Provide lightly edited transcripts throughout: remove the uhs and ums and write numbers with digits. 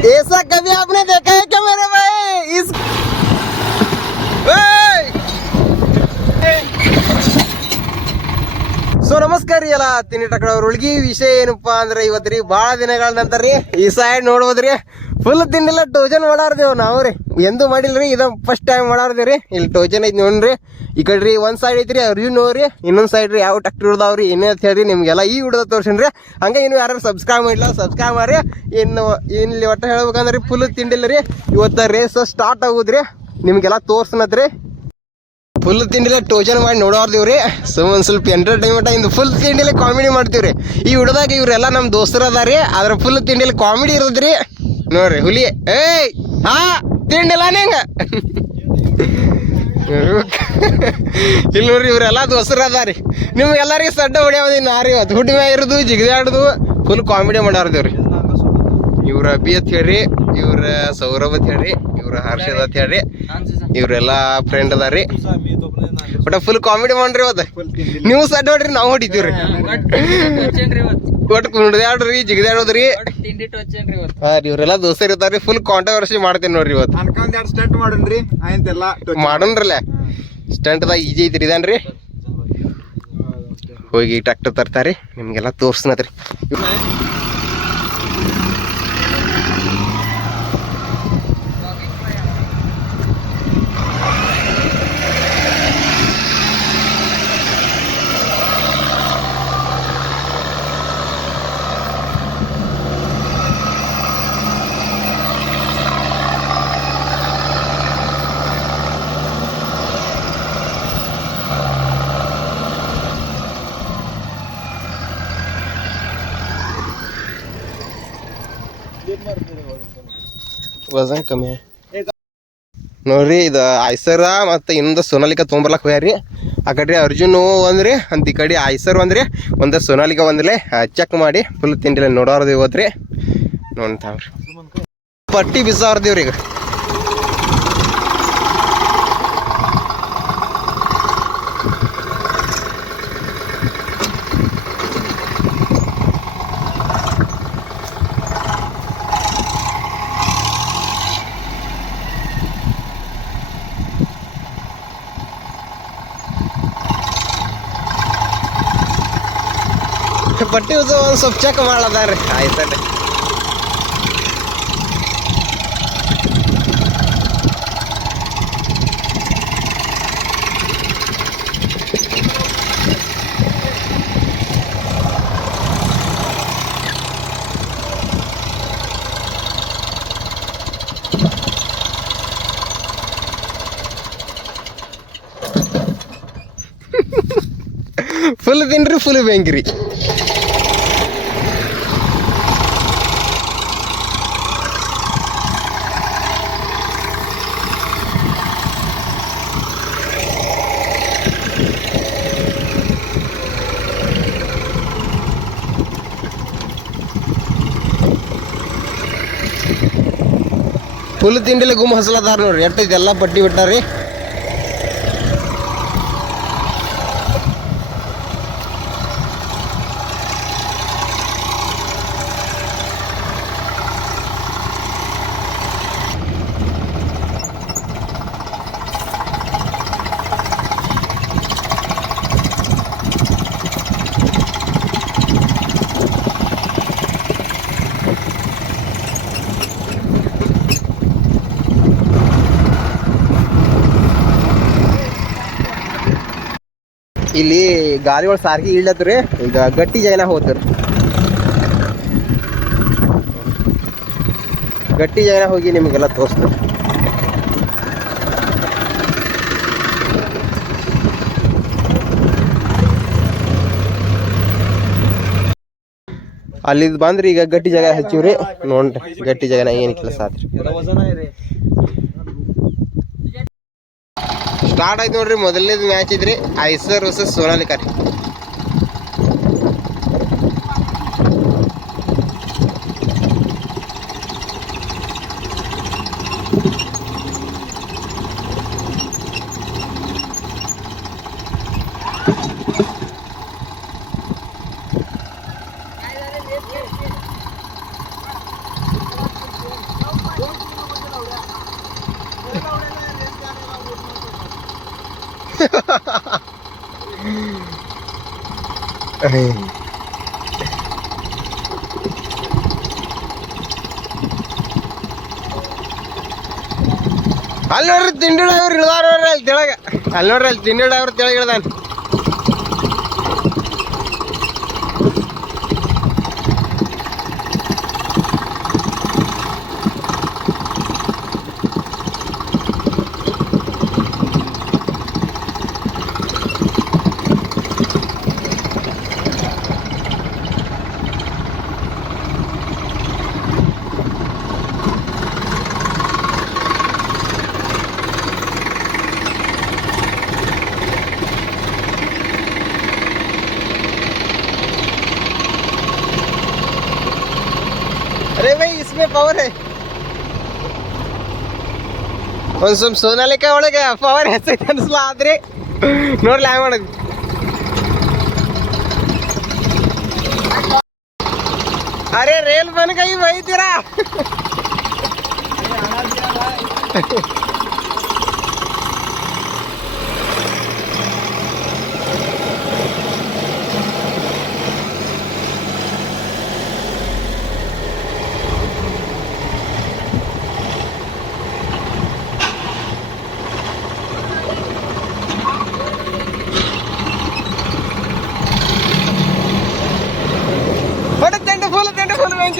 ऐसा कभी आपने देखा है क्या मेरे भाई? इस ಸೊ ನಮಸ್ಕಾರ ರೀ ಎಲ್ಲ ತಿನ್ನಿಟಕಡವ್ರೊಳಗಿ ವಿಷಯ ಏನಪ್ಪಾ ಅಂದ್ರೆ ಇವತ್ತ್ರಿ ಭಾಳ ದಿನಗಳ ನಂತರ ರೀ ಈ ಸೈಡ್ ನೋಡ್ಬೋದ್ರಿ ಫುಲ್ ತಿಂಡಿಲ್ಲ ಟೋಜನ್ ಮಾಡಾರ್ದೇವ್ ನಾವು ರೀ ಎಂದೂ ಮಾಡಿಲ್ರಿ ಇದ ಫಸ್ಟ್ ಟೈಮ್ ಮಾಡಾರ್ದೇವ್ರಿ ಇಲ್ಲಿ ಟೋಜನ್ ಐತಿ ನೋಡ್ರಿ ಈ ಕಡೆ ರೀ ಒಂದ್ ಸೈಡ್ ಐತ್ರಿ ಅರ್ಜುನ್ ನೋಡ್ರಿ ಇನ್ನೊಂದ್ ಸೈಡ್ ರೀ ಯಾವ ಟ್ರ್ಯಾಕ್ಟರ್ ಇರ್ದಾವ್ರಿ ಏನೇ ಅಂತ ಹೇಳ್ರಿ ನಿಮ್ಗೆಲ್ಲ ಈ ವಿಡಿಯೋ ತೋರ್ಸನ್ರಿ ಹಂಗೆ ಇನ್ನು ಯಾರು ಸಬ್ಸ್ಕ್ರೈಬ್ ಮಾಡಿಲ್ಲ ಸಬ್ಸ್ಕ್ರೈಬ್ ಮಾಡ್ರಿ ಇನ್ನು ಇಲ್ಲಿ ಒಟ್ಟ ಹೇಳ್ಬೇಕಂದ್ರೆ ಫುಲ್ ತಿಂಡಿಲ್ಲ ರೀ ಇವತ್ತ ರೇಸ್ ಸ್ಟಾರ್ಟ್ ಆಗುದ್ರಿ ನಿಮ್ಗೆಲ್ಲ ತೋರ್ಸನತ್ರಿ ಫುಲ್ ತಿಂಡಿಲೆ ಟೋಜನ್ ಮಾಡಿ ನೋಡೋರ್ದಿವ್ರಿ ಸೊ ಒಂದ್ ಸ್ವಲ್ಪ ಎಂಟರ್ಟೈನ್ಮೆಂಟ್ ಇಂದ ಫುಲ್ ತಿಂಡಿಲೆ ಕಾಮಿಡಿ ಮಾಡ್ತೀವ್ರಿ ಈ ಹುಡುದಾಗ ಇವ್ರೆಲ್ಲ ನಮ್ ದೋಸ್ತರು ಅದಾರಿ ಅದ್ರ ಫುಲ್ ತಿಂಡಿಲಿ ಕಾಮಿಡಿ ಇರೋದ್ರಿ ನೋಡ್ರಿ ಹುಲಿ ಏಯ್ ಹಾ ತಿಂಡಿಲ್ಲ ನಂಗ ಇಲ್ಲಿ ನೋಡ್ರಿ ಇವ್ರೆಲ್ಲ ದೋಸ್ತರು ಅದಾರಿ ನಿಮ್ಗೆಲ್ಲರಿಗೆ ಸಡ್ಡ ಹೊಡಿಯೋದಿ ನಾರಿ ಇವತ್ತು ಹುಡ್ಡಿ ಮ್ಯಾಗ ಇರೋದು ಜಿಗಿದಾಡುದು ಫುಲ್ ಕಾಮಿಡಿ ಮಾಡೋರ್ದೇವ್ರಿ ಇವ್ರ ಅಭಿ ಅಂತ ಹೇಳ್ರಿ ಇವ್ರ ಸೌರಭ್ ಅಂತ ಹೇಳ್ರಿ ಇವ್ರ ಹರ್ಷದ್ ಅಂತ ಹೇಳ್ರಿ ಇವ್ರೆಲ್ಲಾ ಫ್ರೆಂಡ್ ಅದಾರಿ ಬಟ್ ಫುಲ್ ಕಾಮಿಡಿ ಮಾಡ್ರಿ ಇವತ್ತು ನೀವು ಸಡ್ ಹೊಡ್ರಿ ನಾವು ಹೊಡಿತೀವ್ರಿ ಒಟ್ಟು ಕುಡ್ದಾಡ್ರಿ ಜಿಗಿದಾಡೋದ್ರಿ ಹಾ ಇವ್ರೆಲ್ಲಾ ದೋಸ್ತರು ಇರ್ತಾರ್ರಿ ಫುಲ್ ಕಾಂಟ್ರವರ್ಸಿ ಮಾಡ್ತೇನೆ ನೋಡ್ರಿ ಇವತ್ತು ಮಾಡೋಣ್ರಲ್ಲ ಸ್ಟಂಟ್ದಾಗ ಈಜಿ ಐತ್ರಿ ಇದಾನ್ರಿ ಹೋಗಿ ಟ್ರ್ಯಾಕ್ಟರ್ ತರ್ತಾರಿ ನಿಮ್ಗೆಲ್ಲ ತೋರ್ಸ್ನತ್ರಿ ವಜನ್ ಕಮ್ಮಿ ನೋಡ್ರಿ ಇದು ಐಸರ ಮತ್ತು ಇನ್ನೊಂದು ಸೋನಾಲಿಕಾ ತೊಗೊಂಬರ್ಲಕ್ ಹೋಗ್ಯಾರಿ ಆ ಕಡೆ ಅರ್ಜುನ್ ಒಂದ್ರಿ ಅಂತ ಈ ಕಡೆ ಐಸರ್ ಒಂದ್ರಿ ಒಂದು ಸೋನಾಲಿಕಾ ಒಂದ್ಲೆ ಚೆಕ್ ಮಾಡಿ ಫುಲ್ ತಿಂಡಿಲ್ಲ ನೋಡೋರ್ದು ಇವತ್ರಿ ನೋಡ್ತಾವ್ರಿ ಪಟ್ಟಿ ಬಿಸಾರ್ದೇವ್ರಿ ಈಗ ಪಟ್ಟಿ ಉತ್ಸವ ಒಂದು ಸ್ವಲ್ಪ ಚೆಕ್ ಮಾಡದಾರ್ರಿ ಆಯ್ತಲ್ರಿ ಫುಲ್ ತಿನ್ರಿ ಫುಲ್ ಬ್ಯಾಂಕ್ರಿ ಫುಲ್ ತಿಂಡಿಲೆ ಗುಮ್ಮ ಹಸಲದಾರ ನೋಡ್ರಿ ಎಟ್ಟೈತಿ ಎಲ್ಲ ಪಟ್ಟಿ ಬಿಟ್ಟಾರಿ ಇಲ್ಲಿ ಗಾಲಿಗಳು ಸಾರಿಗೆ ಇಳ್ಳತ್ರಿ ಈಗ ಗಟ್ಟಿ ಜಾಗನ ಹೋಗ್ತಾರೆ ಗಟ್ಟಿ ಜಾಗನ ಹೋಗಿ ನಿಮಗೆಲ್ಲ ತೋರಿಸ್ತಾರೆ ಅಲ್ಲಿ ಬಂದ್ರಿ ಈಗ ಗಟ್ಟಿ ಜಾಗ ಹಚ್ಚಿವ್ರಿ ನೋಡ್ರಿ ಗಟ್ಟಿ ಜಾಗನ ಏನು ಕೆಲಸ ಆತ್ರಿ ಸ್ಟಾರ್ಟ್ ಆಯ್ತು ನೋಡ್ರಿ ಮೊದಲನೇದು ಮ್ಯಾಚ್ ಇದ್ರಿ ಐಸರ್ ವರ್ಸಸ್ ಸೋನಾಲಿಕಾ ರೀ ಅಲ್ಲಿ ನೋಡ್ರಿ ತಿಂಡಿ ಡೈವರ್ ಇಳ್ದಾರ ನೋಡ್ರಿ ಅಲ್ಲಿ ತೆಳಗ. ಅಲ್ಲಿ ನೋಡ್ರಿ ಅಲ್ಲಿ ತಿಂಡಿ ಡೈವರ್ ತೆಳಗ ಇಳ್ದಾನ. अरे भाई इसमें पावर है. ಒಂದು ಸ್ವಲ್ಪ ಸೋನಾಲಿಕಾ ಒಳಗೆ ಪವರ್ ಹೆಚ್ಚೈತೆ ಅನ್ಸಲ್ಲ. ಆದ್ರೆ ನೋಡ್ಲಿ ಹ್ಯಾಂಗ ಮಾಡೋದು. अरे रेल बन गई भाई तेरा. Full bench.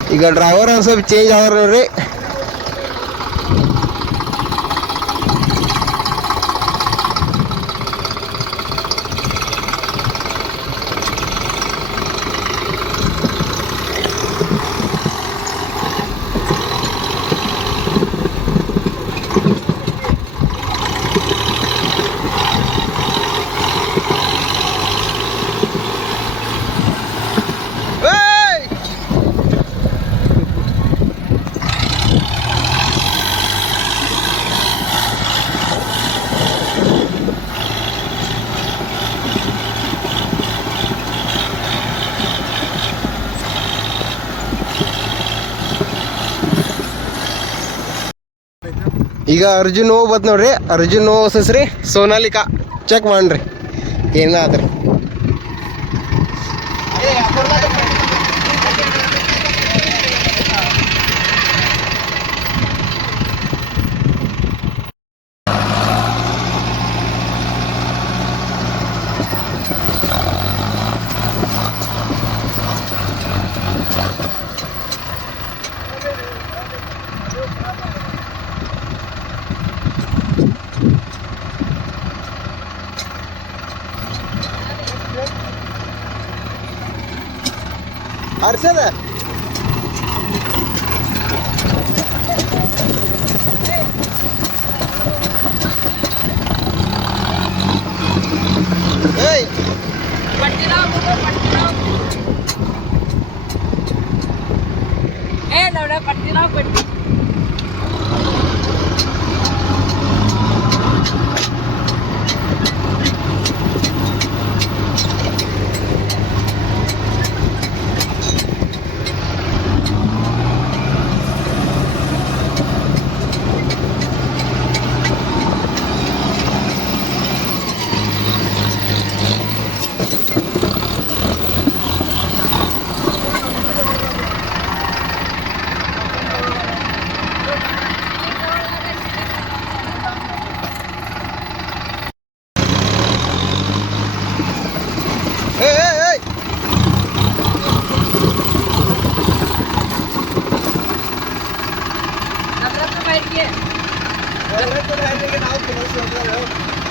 ಈಗ ಡ್ರೈವರ್ ಒಂದು ಸ್ವಲ್ಪ ಚೇಂಜ್ ಆದ್ರ ನೋಡ್ರಿ. ಈಗ ಅರ್ಜುನ್ ನೋವು ಬತ್ ನೋಡ್ರಿ. ಅರ್ಜುನ್ ನೋವು ಹೊಸಸ್ರಿ ಸೋನಾಲಿಕಾ. ಚೆಕ್ ಮಾಡ್ರಿ ಏನಾದ್ರಿ. ಹರ್ಷದ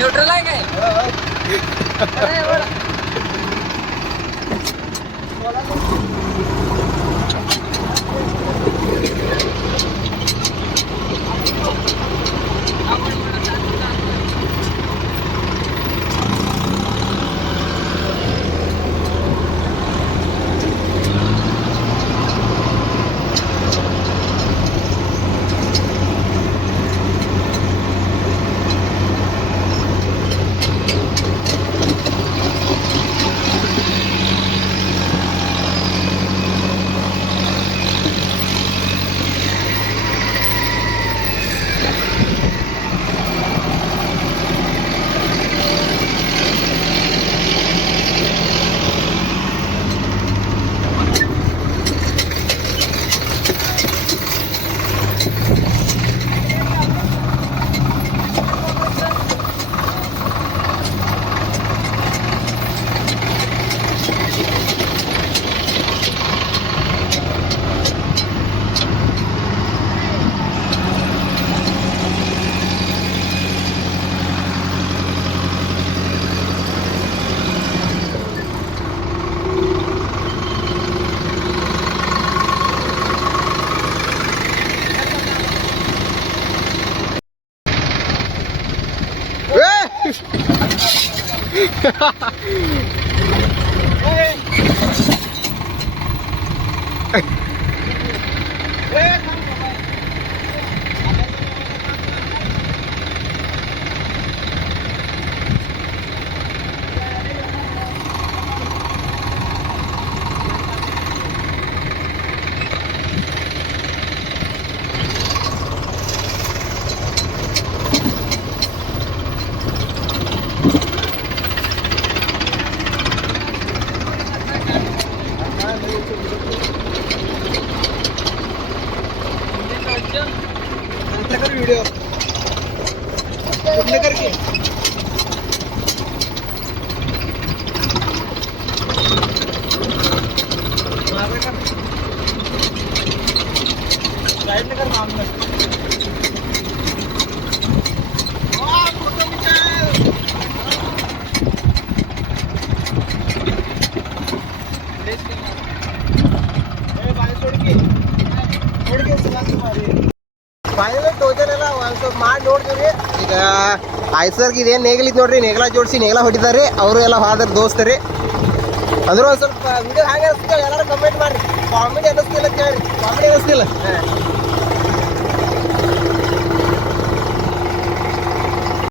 न्यूट्रल आहे काय व्हिडिओ कुठले कर की साइड कर काम कर ಫೈನಲ್ ಟೋಟಲ್ ಎಲ್ಲ ಒಂದು ಸ್ವಲ್ಪ ಮಾಡಿ ನೋಡ್ತೀವಿ ಈಗ ಐಸರ್ಗೆ ಇದೇನು ನೇಗಲಿತ್ತು ನೋಡ್ರಿ ನೇಗಲ ಜೋಡಿಸಿ ನೇಗಲ ಹೊಡಿತಾರೆ ಅವರು ಎಲ್ಲ ಹೋದ್ರ ದೋಸ್ತರಿ ಅಂದ್ರೂ ಒಂದು ಸ್ವಲ್ಪ ವಿಡಿಯೋ ಹ್ಯಾಂಗೆ ಅನಿಸ್ತೀವಿ ಎಲ್ಲರೂ ಕಮೆಂಟ್ ಮಾಡಿರಿ ಕಾಮಿಡಿ ಅನ್ನಿಸ್ತಿಲ್ಲ ಕೇಳ್ರಿ ಕಾಮಿಡಿ ಅನ್ನಿಸ್ತಿಲ್ಲ